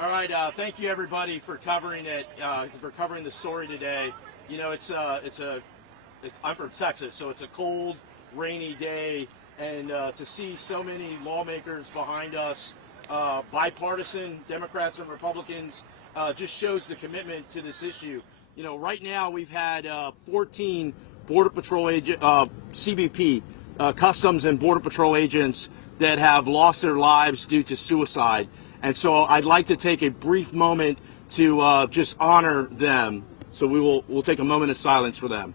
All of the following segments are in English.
All right, thank you everybody for covering it, for covering the story today. You know, I'm from Texas, so it's a cold, rainy day, and to see so many lawmakers behind us, bipartisan, Democrats and Republicans, just shows the commitment to this issue. You know, right now we've had 14 Border Patrol agent, CBP, Customs and Border Patrol agents that have lost their lives due to suicide. And so I'd like to take a brief moment to just honor them. So we'll take a moment of silence for them.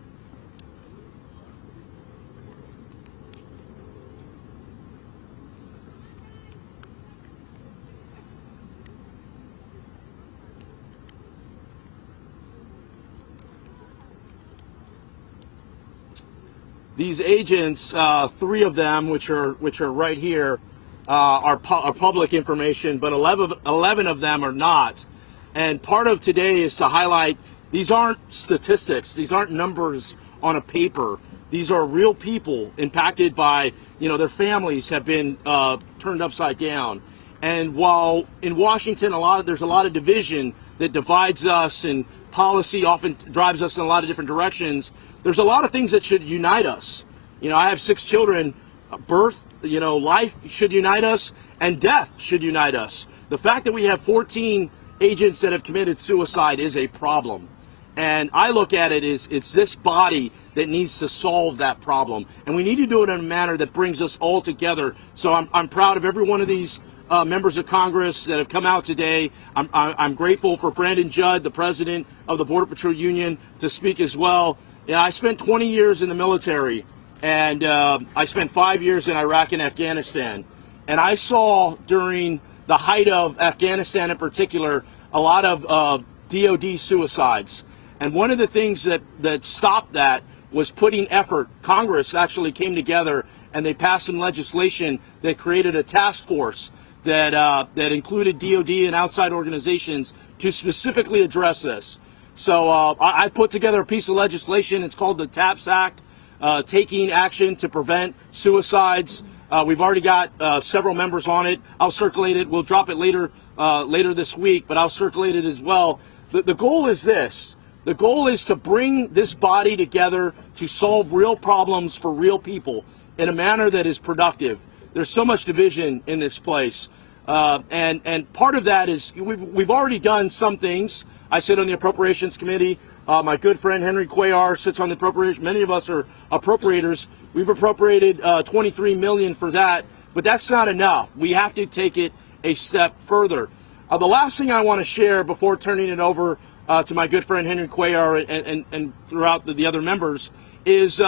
These agents, 3 of them, which are right here, are public information, but 11 of them are not. And part of today is to highlight these aren't statistics, these aren't numbers on a paper. These are real people impacted by, you know, their families have been turned upside down. And while in Washington there's a lot of division that divides us, and policy often drives us in a lot of different directions, there's a lot of things that should unite us. You know, I have 6 children. Birth, you know, life should unite us, and death should unite us. The fact that we have 14 agents that have committed suicide is a problem. And I look at it as it's this body that needs to solve that problem. And we need to do it in a manner that brings us all together. So I'm proud of every one of these members of Congress that have come out today. I'm grateful for Brandon Judd, the president of the Border Patrol Union, to speak as well. Yeah, I spent 20 years in the military, and I spent 5 years in Iraq and Afghanistan. And I saw during the height of Afghanistan in particular, a lot of DOD suicides. And one of the things that stopped that was putting effort. Congress actually came together and they passed some legislation that created a task force that included DOD and outside organizations to specifically address this. So I put together a piece of legislation. It's called the TAPS Act, Taking Action to Prevent Suicides. We've already got several members on it. I'll circulate it. We'll drop it later this week, but I'll circulate it as well. The goal is this. The goal is to bring this body together to solve real problems for real people in a manner that is productive. There's so much division in this place. And part of that is we've already done some things. I sit on the Appropriations Committee. My good friend Henry Cuellar sits on the Appropriations. Many of us are appropriators. We've appropriated $23 million for that, but that's not enough. We have to take it a step further. The last thing I want to share before turning it over to my good friend Henry Cuellar and throughout the other members is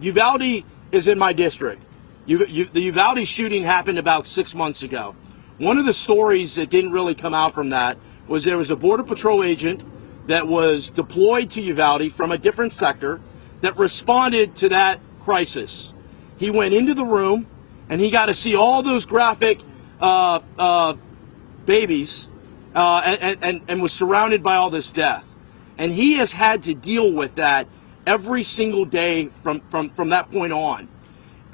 Uvalde is in my district. The Uvalde shooting happened about 6 months ago. One of the stories that didn't really come out from that was there was a Border Patrol agent that was deployed to Uvalde from a different sector that responded to that crisis. He went into the room and he got to see all those graphic babies and was surrounded by all this death. And he has had to deal with that every single day from that point on.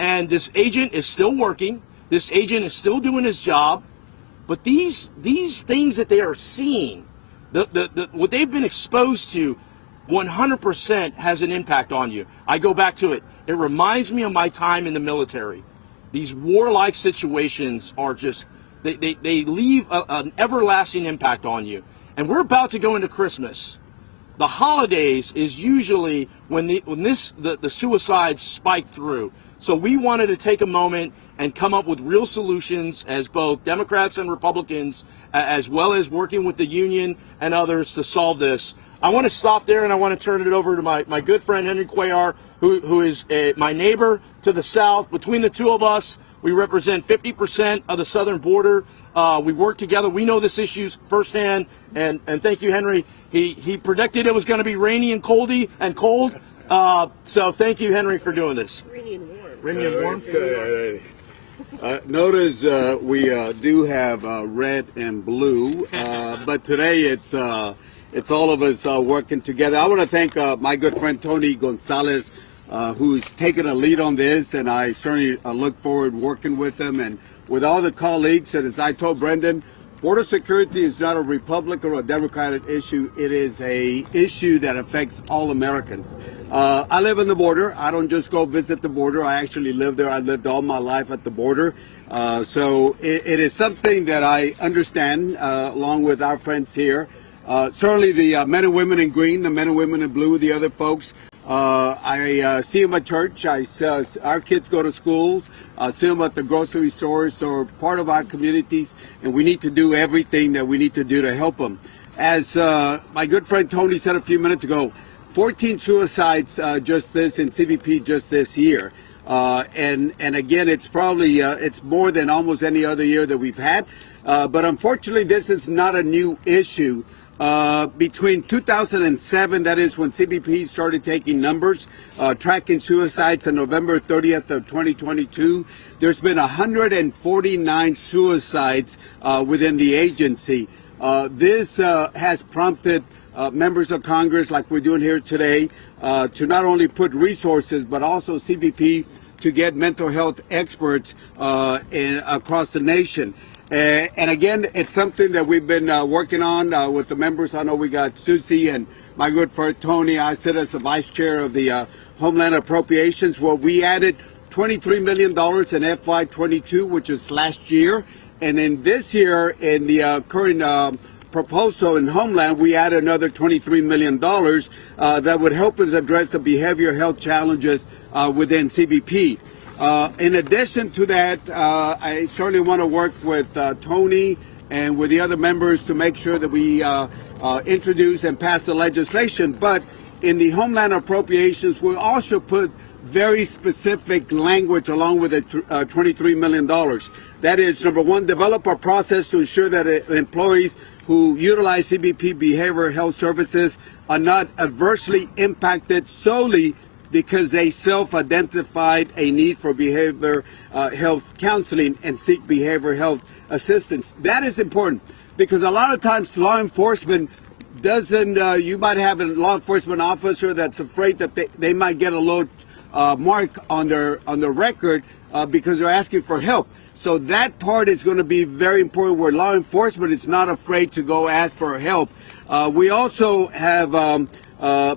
And this agent is still working. This agent is still doing his job. But these things that they are seeing, what they've been exposed to, 100% has an impact on you. I go back to it. It reminds me of my time in the military. These warlike situations are just, they leave an everlasting impact on you. And we're about to go into Christmas. The holidays is usually when the suicides spike through. So we wanted to take a moment and come up with real solutions as both Democrats and Republicans, as well as working with the union and others to solve this. I want to stop there and I want to turn it over to my good friend Henry Cuellar, who is my neighbor to the south. Between the two of us, we represent 50% of the southern border. We work together. We know this issue firsthand. And thank you, Henry. He predicted it was going to be rainy and cold. So thank you, Henry, for doing this. Rainy and warm. Rainy and warm. Notice we do have red and blue, but today it's all of us working together. I want to thank my good friend Tony Gonzales, who's taken a lead on this, and I certainly look forward working with him and with all the colleagues. And as I told Brendan, Border security is not a Republican or a Democratic issue. It is a issue that affects all Americans. I live on the border. I don't just go visit the border. I actually live there. I lived all my life at the border. So it is something that I understand, along with our friends here. Certainly the men and women in green, the men and women in blue, the other folks. I see them at church. Our kids go to schools. I see them at the grocery stores. So part of our communities, and we need to do everything that we need to do to help them. As my good friend Tony said a few minutes ago, 14 suicides just this in CBP just this year. And again, it's probably it's more than almost any other year that we've had. But unfortunately, this is not a new issue. Between 2007, that is when CBP started taking numbers, tracking suicides, on November 30th of 2022, there's been 149 suicides within the agency. This has prompted members of Congress, like we're doing here today, to not only put resources, but also CBP to get mental health experts across the nation. And again, it's something that we've been working on with the members. I know we got Susie and my good friend Tony. I sit as the vice chair of the Homeland Appropriations. Well, we added $23 million in FY22, which is last year. And in this year, in the current proposal in Homeland, we add another $23 million that would help us address the behavioral health challenges within CBP. In addition to that, I certainly want to work with Tony and with the other members to make sure that we introduce and pass the legislation. But in the Homeland Appropriations, we'll also put very specific language along with the $23 million. That is, number one, develop a process to ensure that employees who utilize CBP behavioral health services are not adversely impacted solely because they self-identified a need for behavioral health counseling and seek behavioral health assistance. That is important because a lot of times law enforcement doesn't, you might have a law enforcement officer that's afraid that they might get a low mark on their record because they're asking for help. So that part is going to be very important where law enforcement is not afraid to go ask for help. We also have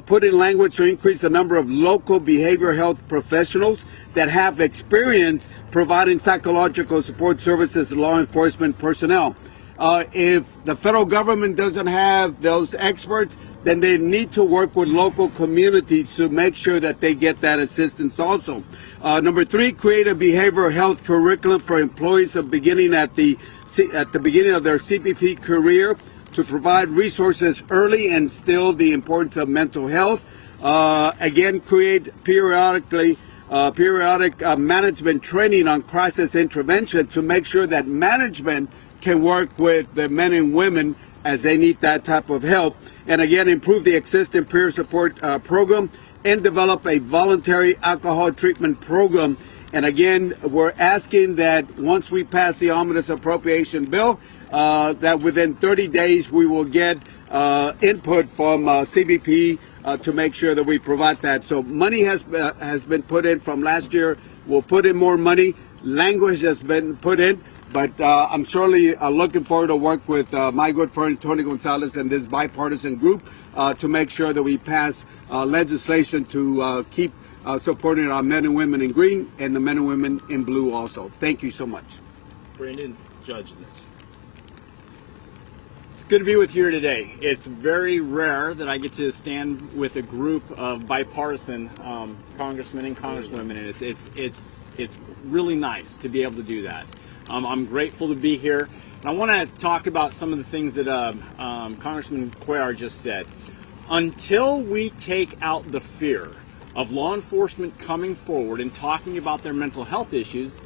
put in language to increase the number of local behavioral health professionals that have experience providing psychological support services to law enforcement personnel. If the federal government doesn't have those experts, then they need to work with local communities to make sure that they get that assistance also. Number three, create a behavioral health curriculum for employees beginning at the beginning of their CBP career to provide resources early and instill the importance of mental health. Again, create periodic management training on crisis intervention to make sure that management can work with the men and women as they need that type of help. And again, improve the existing peer support program and develop a voluntary alcohol treatment program. And again, we're asking that once we pass the omnibus appropriation bill, that within 30 days we will get input from CBP to make sure that we provide that. So money has been put in from last year. We'll put in more money. Language has been put in. But I'm certainly looking forward to work with my good friend Tony Gonzales and this bipartisan group to make sure that we pass legislation to keep supporting our men and women in green and the men and women in blue also. Thank you so much. Brandon, judge this. It's good to be with you here today. It's very rare that I get to stand with a group of bipartisan congressmen and congresswomen, and it's really nice to be able to do that. I'm grateful to be here, and I want to talk about some of the things that Congressman Cuellar just said. Until we take out the fear of law enforcement coming forward and talking about their mental health issues,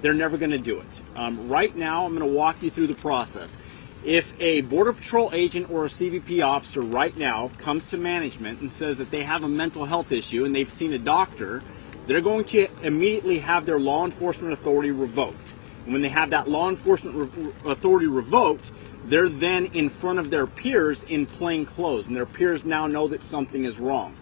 they're never going to do it. Right now, I'm going to walk you through the process. If a Border Patrol agent or a CBP officer right now comes to management and says that they have a mental health issue and they've seen a doctor, they're going to immediately have their law enforcement authority revoked. And when they have that law enforcement authority revoked, they're then in front of their peers in plain clothes, and their peers now know that something is wrong.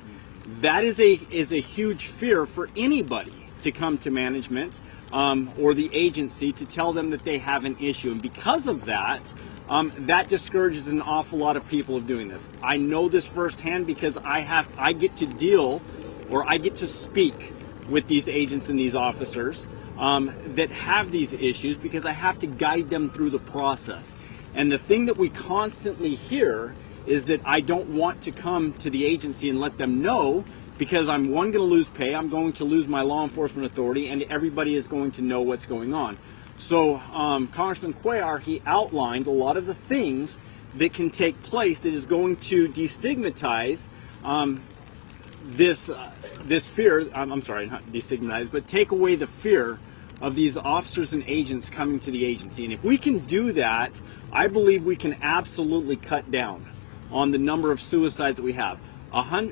That is a huge fear for anybody to come to management or the agency to tell them that they have an issue. And because of that, that discourages an awful lot of people of doing this. I know this firsthand because I get to deal, or I get to speak with these agents and these officers that have these issues, because I have to guide them through the process. And the thing that we constantly hear is that I don't want to come to the agency and let them know, because I'm, one, going to lose pay, I'm going to lose my law enforcement authority, and everybody is going to know what's going on. So Congressman Cuellar, he outlined a lot of the things that can take place that is going to destigmatize this fear. I'm sorry, not destigmatize, but take away the fear of these officers and agents coming to the agency. And if we can do that, I believe we can absolutely cut down on the number of suicides that we have.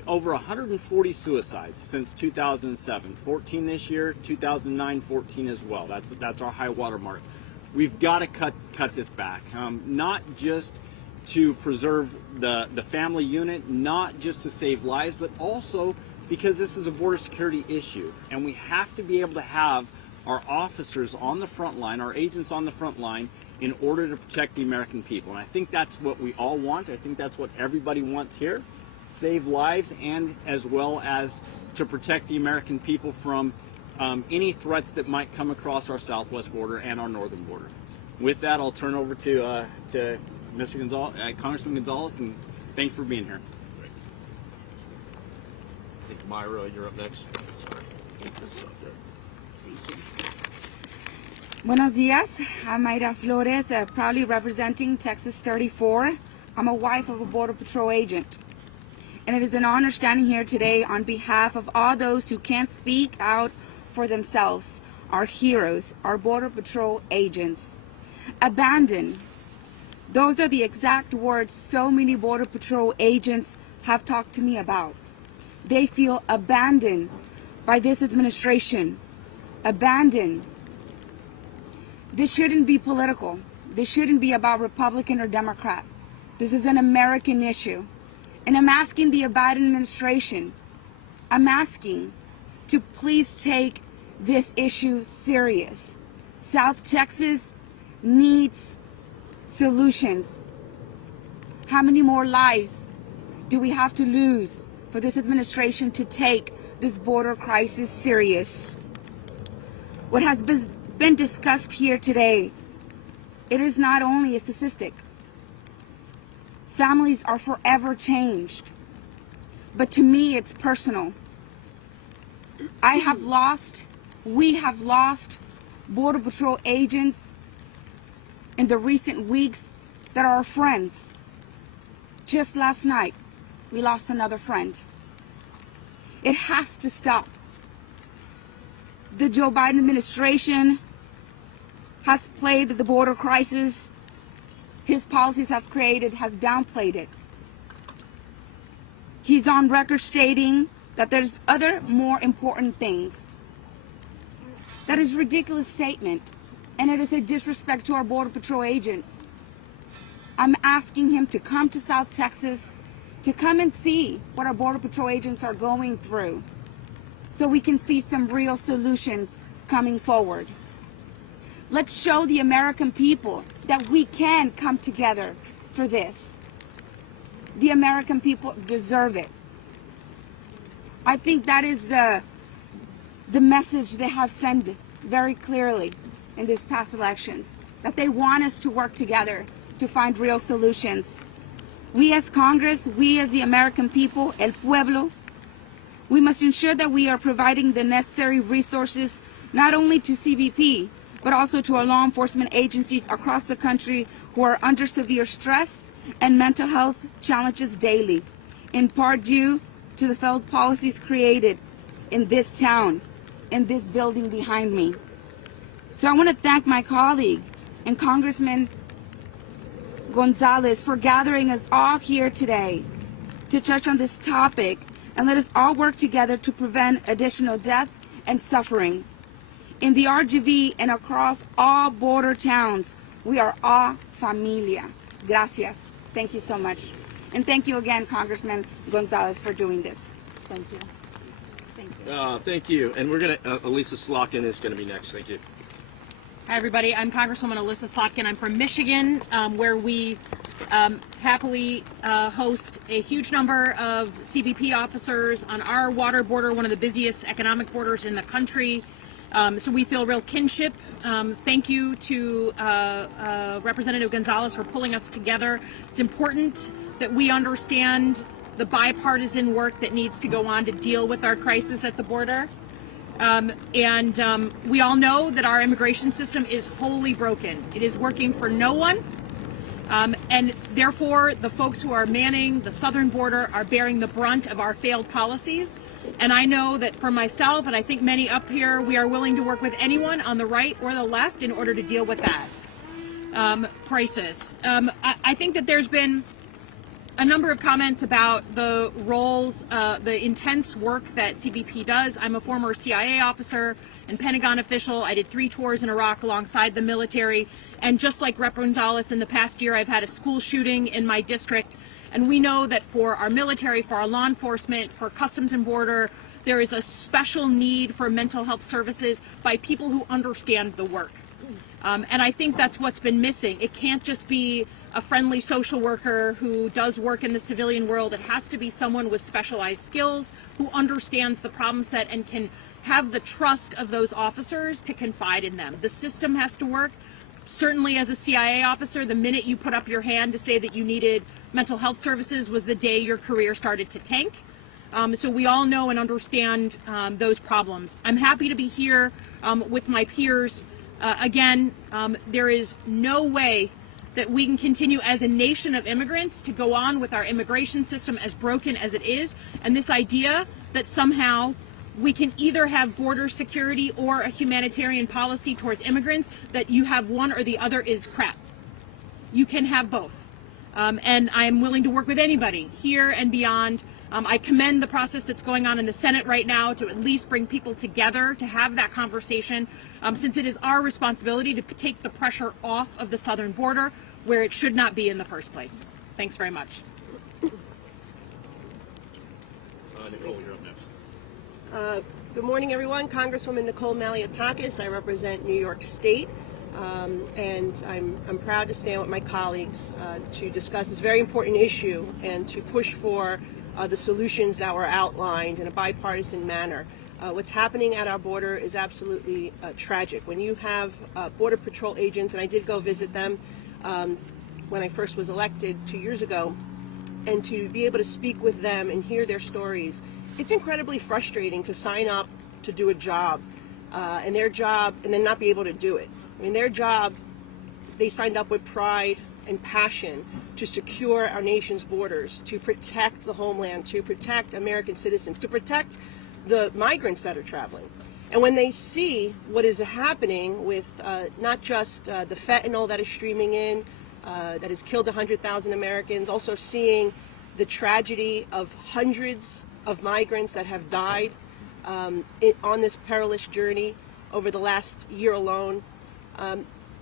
Over 140 suicides since 2007, 14 this year, 2009, 14 as well. That's our high water mark. We've got to cut this back, not just to preserve the family unit, not just to save lives, but also because this is a border security issue, and we have to be able to have our officers on the front line, our agents on the front line, in order to protect the American people. And I think that's what we all want. I think that's what everybody wants here. Save lives, and as well as to protect the American people from any threats that might come across our southwest border and our northern border. With that, I'll turn over to Mr. Gonzales, Congressman Gonzales, and thanks for being here. I think Myra, you're up next. Sorry. Buenos dias. I'm Mayra Flores, proudly representing Texas 34. I'm a wife of a Border Patrol agent. And it is an honor standing here today on behalf of all those who can't speak out for themselves, our heroes, our Border Patrol agents. Abandoned. Those are the exact words so many Border Patrol agents have talked to me about. They feel abandoned by this administration. Abandoned. This shouldn't be political. This shouldn't be about Republican or Democrat. This is an American issue. And I'm asking the Biden administration, I'm asking to please take this issue serious. South Texas needs solutions. How many more lives do we have to lose for this administration to take this border crisis serious? What has been discussed here today, it is not only a statistic. Families are forever changed. But to me, it's personal. We have lost Border Patrol agents in the recent weeks that are our friends. Just last night, we lost another friend. It has to stop. The Joe Biden administration has played the border crisis. His policies has downplayed it. He's on record stating that there's other more important things. That is a ridiculous statement, and it is a disrespect to our Border Patrol agents. I'm asking him to come to South Texas, to come and see what our Border Patrol agents are going through, so we can see some real solutions coming forward. Let's show the American people that we can come together for this. The American people deserve it. I think that is the message they have sent very clearly in these past elections, that they want us to work together to find real solutions. We as Congress, we as the American people, el pueblo, we must ensure that we are providing the necessary resources not only to CBP, but also to our law enforcement agencies across the country who are under severe stress and mental health challenges daily, in part due to the failed policies created in this town, in this building behind me. So I want to thank my colleague and Congressman Gonzales for gathering us all here today to touch on this topic, and let us all work together to prevent additional death and suffering. In the RGV and across all border towns, we are all familia. Gracias. Thank you so much. And thank you again, Congressman Gonzales, for doing this. Thank you. Thank you. Thank you. And we're going to, Elisa Slotkin is going to be next. Thank you. Hi, everybody. I'm Congresswoman Alyssa Slotkin. I'm from Michigan, where we happily host a huge number of CBP officers on our water border, one of the busiest economic borders in the country. So we feel real kinship. Thank you to Representative Gonzales for pulling us together. It's important that we understand the bipartisan work that needs to go on to deal with our crisis at the border. We all know that our immigration system is wholly broken. It is working for no one. And therefore, the folks who are manning the southern border are bearing the brunt of our failed policies. And I know that for myself, and I think many up here, we are willing to work with anyone on the right or the left in order to deal with that crisis. I think that there's been a number of comments about the roles, the intense work that CBP does. I'm a former CIA officer and Pentagon official. I did 3 tours in Iraq alongside the military. And just like Rep. Gonzales, in the past year, I've had a school shooting in my district. And we know that for our military, for our law enforcement, for Customs and Border, there is a special need for mental health services by people who understand the work. And I think that's what's been missing. It can't just be a friendly social worker who does work in the civilian world. It has to be someone with specialized skills who understands the problem set and can have the trust of those officers to confide in them. The system has to work. Certainly as a CIA officer, the minute you put up your hand to say that you needed mental health services was the day your career started to tank. So we all know and understand those problems. I'm happy to be here with my peers. Again, there is no way that we can continue as a nation of immigrants to go on with our immigration system as broken as it is. And this idea that somehow we can either have border security or a humanitarian policy towards immigrants, that you have one or the other, is crap. You can have both. And I'm willing to work with anybody here and beyond. I commend the process that's going on in the Senate right now to at least bring people together to have that conversation, since it is our responsibility to take the pressure off of the southern border where it should not be in the first place. Thanks very much. Nicole, you're up next. Good morning, everyone. Congresswoman Nicole Maliotakis. I represent New York State, and I'm proud to stand with my colleagues to discuss this very important issue and to push for the solutions that were outlined in a bipartisan manner. What's happening at our border is absolutely tragic. When you have Border Patrol agents, and I did go visit them when I first was elected 2 years ago, and to be able to speak with them and hear their stories, it's incredibly frustrating to sign up to do a job and then not be able to do it. I mean, their job, they signed up with pride and passion to secure our nation's borders, to protect the homeland, to protect American citizens, to protect the migrants that are traveling. And when they see what is happening with not just the fentanyl that is streaming in, that has killed 100,000 Americans, also seeing the tragedy of hundreds of migrants that have died on this perilous journey over the last year alone,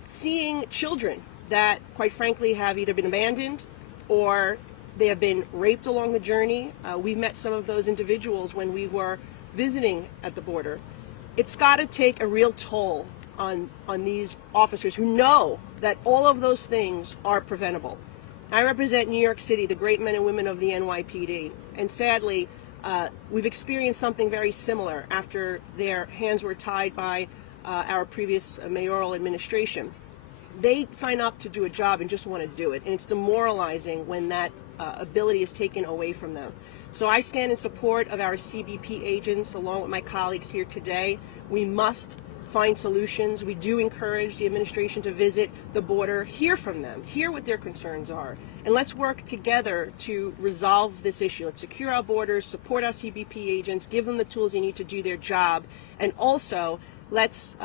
seeing children that, quite frankly, have either been abandoned or they have been raped along the journey. We met some of those individuals when we were visiting at the border. It's got to take a real toll on these officers who know that all of those things are preventable. I represent New York City, the great men and women of the NYPD, and sadly, we've experienced something very similar after their hands were tied by our previous mayoral administration. They sign up to do a job and just want to do it, and it's demoralizing when that ability is taken away from them. So I stand in support of our CBP agents along with my colleagues here today. We must find solutions. We do encourage the administration to visit the border, hear from them, hear what their concerns are, and let's work together to resolve this issue. Let's secure our borders, support our CBP agents, give them the tools they need to do their job, and also let's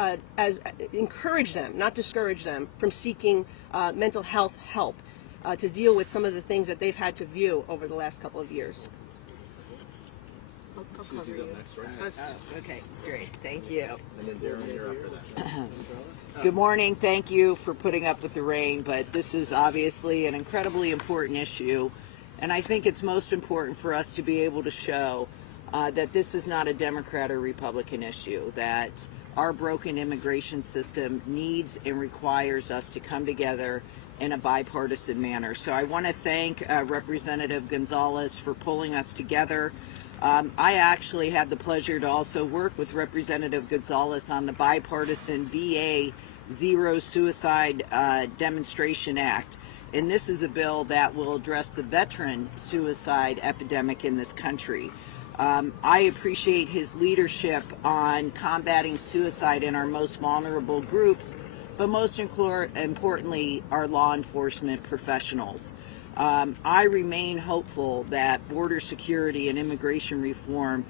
encourage them, not discourage them, from seeking mental health help to deal with some of the things that they've had to view over the last couple of years. Susie's up next, right? Okay, great. Thank you. And then Darren, you're after that. Good morning. Thank you for putting up with the rain, but this is obviously an incredibly important issue, and I think it's most important for us to be able to show that this is not a Democrat or Republican issue, that our broken immigration system needs and requires us to come together in a bipartisan manner. So I want to thank Representative Gonzales for pulling us together. I actually had the pleasure to also work with Representative Gonzales on the bipartisan VA Zero Suicide Demonstration Act. And this is a bill that will address the veteran suicide epidemic in this country. I appreciate his leadership on combating suicide in our most vulnerable groups, but most importantly, our law enforcement professionals. I remain hopeful that border security and immigration reform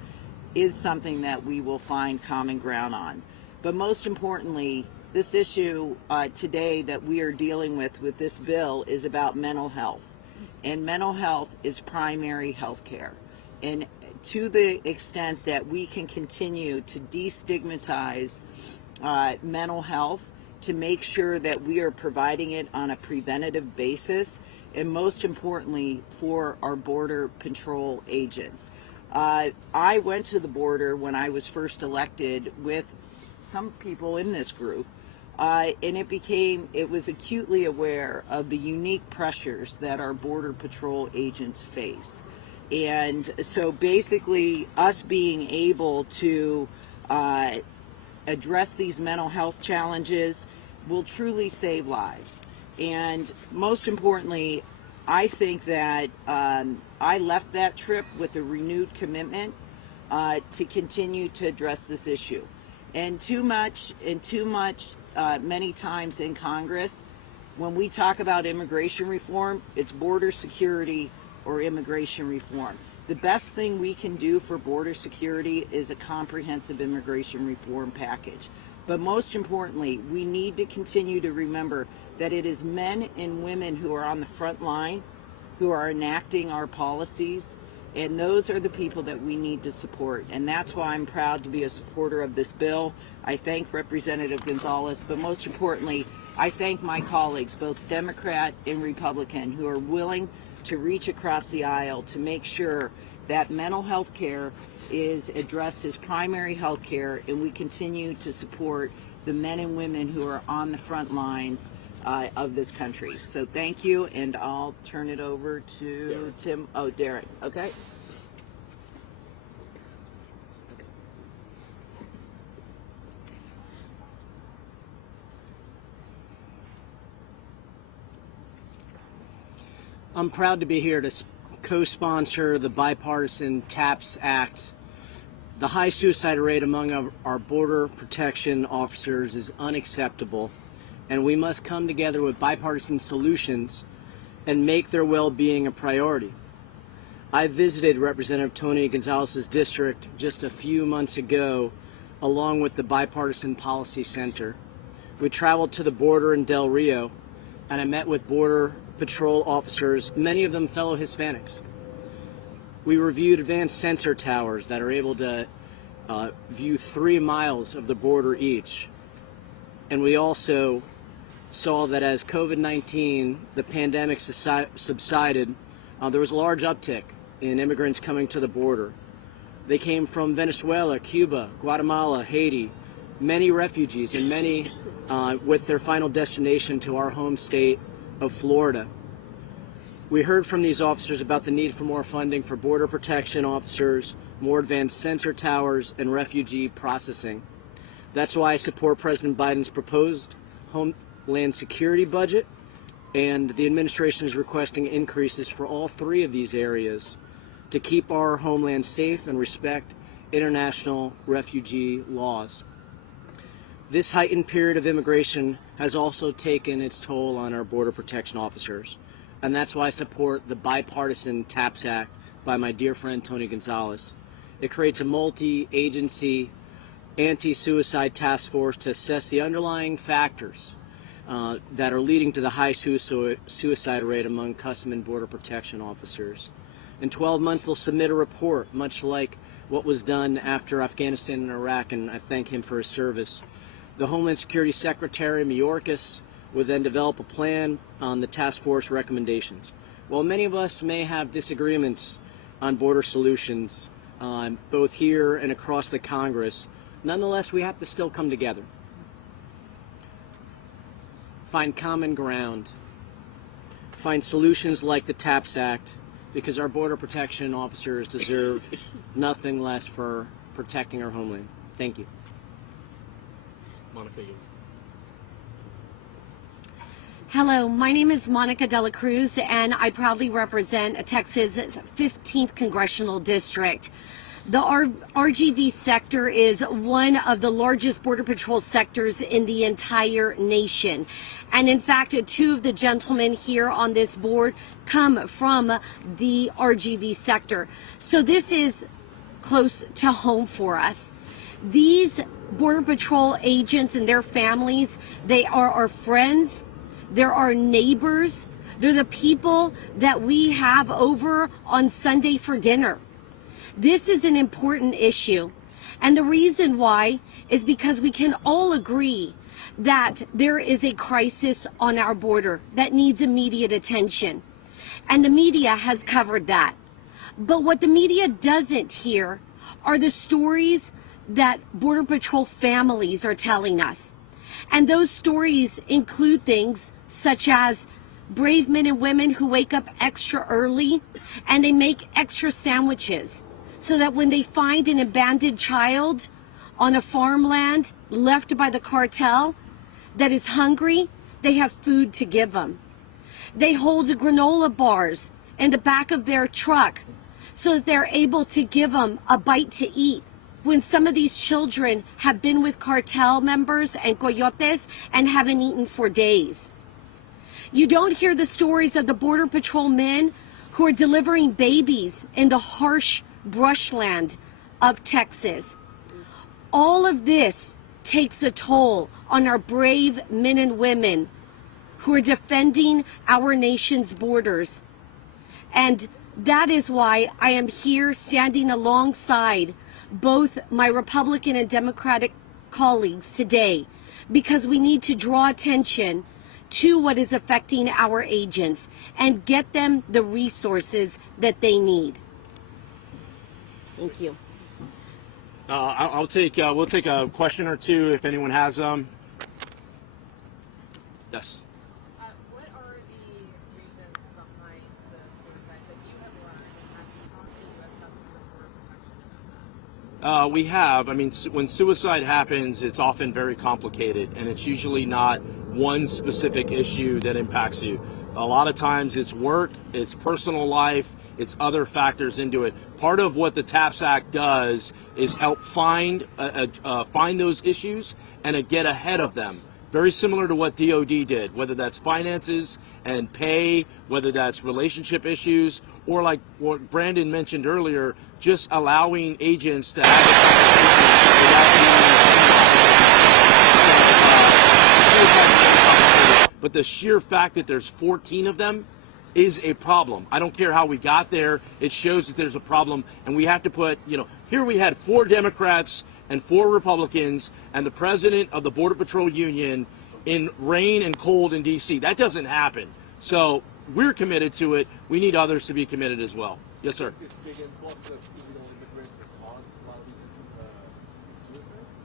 is something that we will find common ground on. But most importantly, this issue today that we are dealing with this bill is about mental health. And mental health is primary health care. And to the extent that we can continue to destigmatize mental health, to make sure that we are providing it on a preventative basis, and most importantly for our border patrol agents. I went to the border when I was first elected with some people in this group, and it was acutely aware of the unique pressures that our border patrol agents face. And so basically us being able to address these mental health challenges will truly save lives. And most importantly, I think that I left that trip with a renewed commitment to continue to address this issue. And many times in Congress, when we talk about immigration reform, it's border security or immigration reform. The best thing we can do for border security is a comprehensive immigration reform package. But most importantly, we need to continue to remember that it is men and women who are on the front line, who are enacting our policies, and those are the people that we need to support. And that's why I'm proud to be a supporter of this bill. I thank Representative Gonzales, but most importantly, I thank my colleagues, both Democrat and Republican, who are willing to reach across the aisle to make sure that mental health care is addressed as primary health care, and we continue to support the men and women who are on the front lines of this country. So thank you, and I'll turn it over to Tim. Oh, Derek. Okay. I'm proud to be here to co-sponsor the Bipartisan TAPS Act. The high suicide rate among our border protection officers is unacceptable, and we must come together with bipartisan solutions and make their well-being a priority. I visited Representative Tony Gonzales' district just a few months ago, along with the Bipartisan Policy Center. We traveled to the border in Del Rio, and I met with Border Patrol officers, many of them fellow Hispanics. We reviewed advanced sensor towers that are able to view 3 miles of the border each. And we also saw that as COVID-19, the pandemic subsided, there was a large uptick in immigrants coming to the border. They came from Venezuela, Cuba, Guatemala, Haiti, many refugees, and many with their final destination to our home state of Florida. We heard from these officers about the need for more funding for border protection officers, more advanced sensor towers, and refugee processing. That's why I support President Biden's proposed Homeland Security budget, and the administration is requesting increases for all 3 of these areas to keep our homeland safe and respect international refugee laws. This heightened period of immigration has also taken its toll on our border protection officers, and that's why I support the Bipartisan TAPS Act by my dear friend Tony Gonzales. It creates a multi-agency anti-suicide task force to assess the underlying factors that are leading to the high suicide rate among Customs and Border Protection officers. In 12 months, they'll submit a report, much like what was done after Afghanistan and Iraq, and I thank him for his service. The Homeland Security Secretary, Mayorkas, would then develop a plan on the task force recommendations. While many of us may have disagreements on border solutions, both here and across the Congress. Nonetheless, we have to still come together, find common ground, find solutions like the TAPS Act, because our border protection officers deserve nothing less for protecting our homeland. Thank you. Monica, you. Hello, my name is Monica De La Cruz, and I proudly represent Texas' 15th Congressional District. The RGV sector is one of the largest Border Patrol sectors in the entire nation. And in fact, two of the gentlemen here on this board come from the RGV sector. So this is close to home for us. These Border Patrol agents and their families, they are our friends, they're our neighbors, they're the people that we have over on Sunday for dinner. This is an important issue, and the reason why is because we can all agree that there is a crisis on our border that needs immediate attention, and the media has covered that. But what the media doesn't hear are the stories that Border Patrol families are telling us, and those stories include things such as brave men and women who wake up extra early and they make extra sandwiches, so that when they find an abandoned child on a farmland left by the cartel that is hungry, they have food to give them. They hold granola bars in the back of their truck so that they're able to give them a bite to eat when some of these children have been with cartel members and coyotes and haven't eaten for days. You don't hear the stories of the Border Patrol men who are delivering babies in the harsh brushland of Texas. All of this takes a toll on our brave men and women who are defending our nation's borders. And that is why I am here standing alongside both my Republican and Democratic colleagues today, because we need to draw attention to what is affecting our agents and get them the resources that they need. Thank you. We'll take a question or two if anyone has them. Yes. What are the reasons behind the suicide that you have learned, and have you talked to U.S. Customs and Border Protection about that? We have. I mean, when suicide happens, it's often very complicated, and it's usually not one specific issue that impacts you. A lot of times it's work, it's personal life, it's other factors into it. Part of what the TAPS Act does is help find those issues and get ahead of them. Very similar to what DOD did, whether that's finances and pay, whether that's relationship issues, or like what Brandon mentioned earlier, just allowing agents to but the sheer fact that there's 14 of them is a problem. I don't care how we got there. It shows that there's a problem, and we have to put, here we had 4 Democrats and 4 Republicans and the president of the Border Patrol Union in rain and cold in D.C. That doesn't happen. So we're committed to it. We need others to be committed as well. Yes, sir.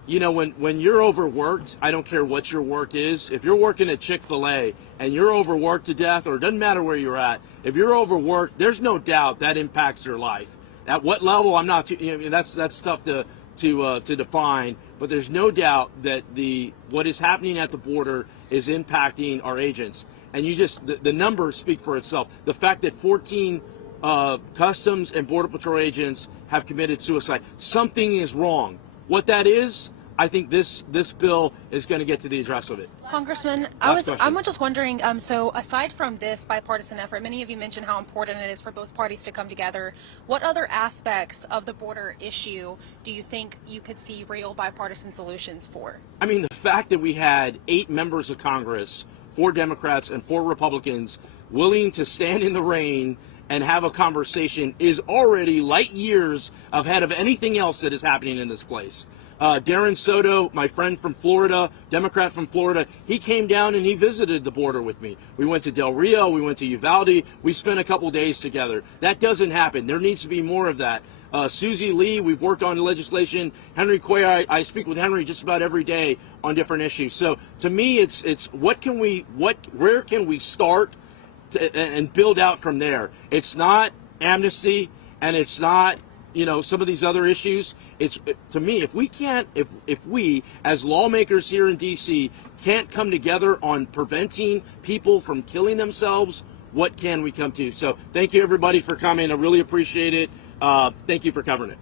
When you're overworked, I don't care what your work is. If you're working at Chick-fil-A and you're overworked to death, or it doesn't matter where you're at, if you're overworked, there's no doubt that impacts your life. At what level, I'm not. That's tough to define. But there's no doubt that what is happening at the border is impacting our agents. And the numbers speak for itself. The fact that 14 Customs and Border Patrol agents have committed suicide, something is wrong. What that is, I think this bill is going to get to the address of it. Congressman, I'm just wondering, so aside from this bipartisan effort, many of you mentioned how important it is for both parties to come together. What other aspects of the border issue do you think you could see real bipartisan solutions for? I mean, the fact that we had 8 members of Congress, 4 Democrats and 4 Republicans, willing to stand in the rain and have a conversation is already light years ahead of anything else that is happening in this place. Darren Soto, my friend from Florida, Democrat from Florida, he came down and he visited the border with me. We went to Del Rio, we went to Uvalde, we spent a couple days together. That doesn't happen. There needs to be more of that. Susie Lee, we've worked on legislation. Henry Cuellar, I speak with Henry just about every day on different issues. So to me, it's where can we start and build out from there. It's not amnesty, and it's not, you know, some of these other issues. It's, to me, if we as lawmakers here in DC can't come together on preventing people from killing themselves, what can we come to? So thank you everybody for coming. I really appreciate it. Thank you for covering it.